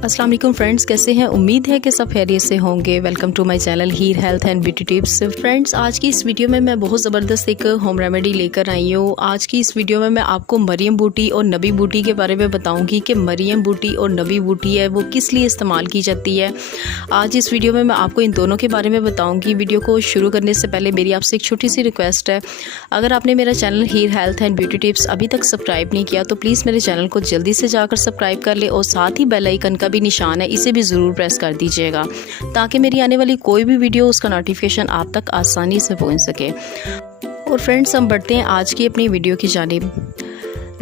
अस्सलाम वालेकुम फ्रेंड्स, कैसे हैं? उम्मीद है कि सब खैरियत से होंगे। Welcome to my channel Heer health and beauty tips. Friends, आज की इस वीडियो में मैं बहुत ज़बरदस्त एक होम रेमेडी लेकर आई हूँ। आज की इस वीडियो में मैं आपको मरियम बूटी और नबी बूटी के बारे में बताऊंगी कि मरियम बूटी और नबी बूटी है वो किस लिए इस्तेमाल की जाती है। आज इस वीडियो में मैं आपको इन दोनों के बारे में बताऊँगी। वीडियो को शुरू करने से पहले मेरी आपसे एक छोटी सी रिक्वेस्ट है, अगर आपने मेरा channel Heer health and beauty tips अभी तक सब्सक्राइब नहीं किया तो प्लीज़ मेरे चैनल को जल्दी से जाकर सब्सक्राइब कर ले और साथ ही बेल आइकन का भी निशान है, इसे भी ज़रूर प्रेस कर दीजिएगा ताकि मेरी आने वाली कोई भी वीडियो उसका नोटिफिकेशन आप तक आसानी से पहुंच सके। और फ्रेंड्स, हम बढ़ते हैं आज की अपनी वीडियो की जानिब।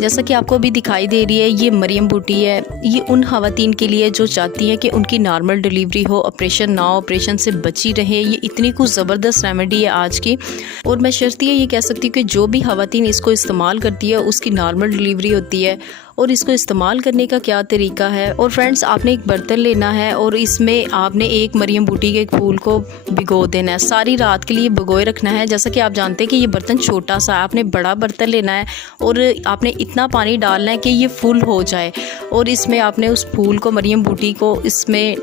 जैसा कि आपको अभी दिखाई दे रही है, ये मरियम बूटी है। ये उन ख़वातीन के लिए जो चाहती हैं कि उनकी नॉर्मल डिलीवरी हो, ऑपरेशन ना हो, ऑपरेशन से बची रहे। ये इतनी कुछ ज़बरदस्त रेमेडी है आज की। और मैं शर्तिया ये कह सकती हूँ कि जो भी ख़वातीन इसको इस्तेमाल करती है उसकी नॉर्मल डिलीवरी होती है। और इसको इस्तेमाल करने का क्या तरीका है। और फ्रेंड्स, आपने एक बर्तन लेना है और इसमें आपने एक मरियम बूटी के फूल को भिगो देना है। सारी रात के लिए भिगोए रखना है। जैसा कि आप जानते हैं कि ये बर्तन छोटा सा है, आपने बड़ा बर्तन लेना है और आपने इतना पानी डालना है कि ये फुल हो जाए। और इसमें आपने उस फूल को, मरियम बूटी को इसमें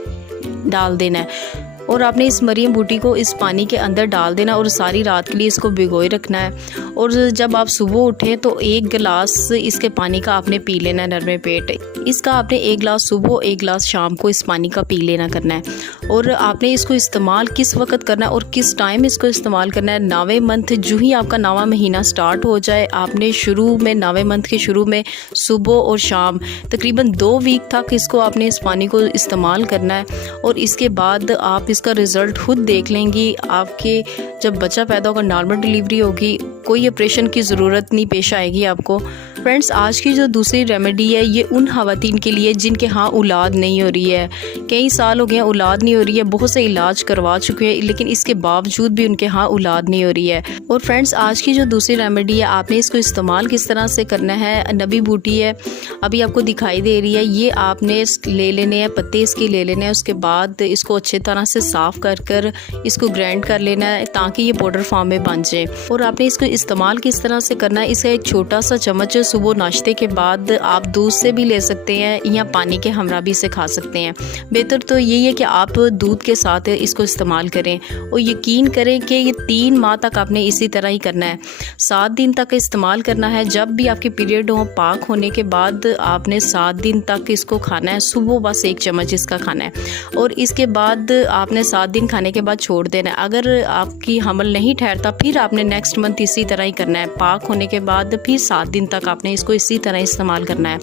डाल देना है और आपने इस मरियम बूटी को इस पानी के अंदर डाल देना और सारी रात के लिए इसको भिगोए रखना है। और जब आप सुबह उठें तो 1 गिलास इसके पानी का आपने पी लेना है नरमे पेट। इसका आपने 1 गिलास सुबह, 1 गिलास शाम को इस पानी का पी लेना करना है। और आपने इसको इस्तेमाल किस वक्त करना है और किस टाइम इसको इस्तेमाल करना है। 9वें मंथ, जो ही आपका 9वां महीना स्टार्ट हो जाए, आपने शुरू में 9वें मंथ के शुरू में सुबह और शाम तकरीबन 2 वीक तक इसको आपने इस पानी को इस्तेमाल करना है। और इसके बाद आप इसका रिज़ल्ट खुद देख लेंगी। आपके जब बच्चा पैदा होगा, नॉर्मल डिलीवरी होगी, कोई ऑपरेशन की ज़रूरत नहीं पेश आएगी आपको। फ्रेंड्स, आज की जो दूसरी रेमेडी है ये उन ख़वातीन के लिए जिनके यहाँ औलाद नहीं हो रही है। कई साल हो गए औलाद नहीं हो रही है, बहुत से इलाज करवा चुके हैं लेकिन इसके बावजूद भी उनके यहाँ औलाद नहीं हो रही है। और फ्रेंड्स, आज की जो दूसरी रेमेडी है, आपने इसको इस्तेमाल किस तरह से करना है। नबी बूटी है, अभी आपको दिखाई दे रही है। ये आपने ले लेने हैं, पत्ते इसके ले लेने हैं। उसके बाद इसको अच्छे तरह से साफ़ कर इसको ग्राइंड कर लेना है ताकि ये पाउडर फॉर्म में बन जाए। और आपने इसको इस्तेमाल किस तरह से करना है, इसका एक छोटा सा चम्मच सुबह नाश्ते के बाद आप दूध से भी ले सकते हैं या पानी के हमरा भी से खा सकते हैं। बेहतर तो यही है कि आप दूध के साथ इसको इस्तेमाल करें। और यकीन करें कि ये 3 माह तक आपने इसी तरह ही करना है। 7 दिन तक इस्तेमाल करना है। जब भी आपके पीरियड हो, पाक होने के बाद आपने 7 दिन तक इसको खाना है। सुबह बस 1 चम्मच इसका खाना है और इसके बाद आपने 7 दिन खाने के बाद छोड़ देना है। अगर आपकी हमल नहीं ठहरता फिर आपने नेक्स्ट मंथ इसी तरह ही करना है। पाक होने के बाद फिर 7 दिन तक आपने इसको इसी तरह इस्तेमाल करना है।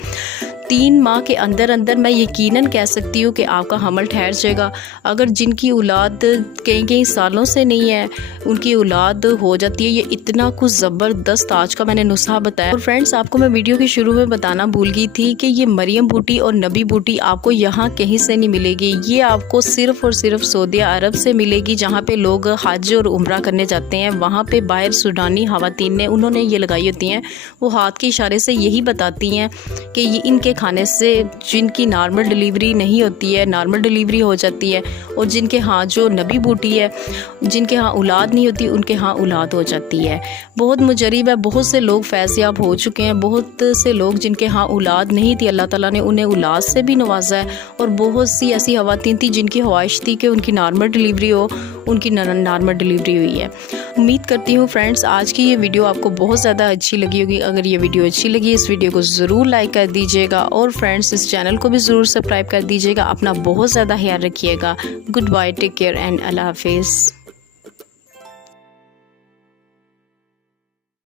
3 माह के अंदर अंदर मैं यकीनन कह सकती हूँ कि आपका हमल ठहर जाएगा। अगर जिनकी औलाद कई सालों से नहीं है, उनकी औलाद हो जाती है। ये इतना कुछ ज़बरदस्त आज का मैंने नुस्खा बताया। और फ्रेंड्स, आपको मैं वीडियो के शुरू में बताना भूल गई थी कि ये मरियम बूटी और नबी बूटी आपको यहाँ कहीं से नहीं मिलेगी। ये आपको सिर्फ़ और सिर्फ सऊदी अरब से मिलेगी, जहाँ पे लोग हज और उम्रा करने जाते हैं। वहाँ पे बाहर सूडानी ख़वातीन ने उन्होंने ये लगाई होती हैं। वो हाथ के इशारे से यही बताती हैं कि ये इनके खाने से जिनकी नॉर्मल डिलीवरी नहीं होती है, नॉर्मल डिलीवरी हो जाती है। और जिनके यहाँ जो नबी बूटी है, जिनके यहाँ औलाद नहीं होती, उनके यहाँ औलाद हो जाती है। बहुत मुजरिब है, बहुत से लोग फैज़याब हो चुके हैं। बहुत से लोग जिनके यहाँ औलाद नहीं थी, अल्लाह ताला ने उन्हें औलाद से भी नवाजा है। और बहुत सी ऐसी ख़वातीन थी जिनकी ख्वाहिश थी कि उनकी नॉर्मल डिलीवरी हो, उनकी नॉर्मल डिलीवरी हुई है। उम्मीद करती हूँ फ्रेंड्स आज की ये वीडियो आपको बहुत ज़्यादा अच्छी लगी होगी। अगर ये वीडियो अच्छी लगी, इस वीडियो को ज़रूर लाइक कर दीजिएगा और फ्रेंड्स इस चैनल को भी ज़रूर सब्सक्राइब कर दीजिएगा। अपना बहुत ज़्यादा ख्याल रखिएगा। Goodbye, take care and अल्लाह हाफिज़।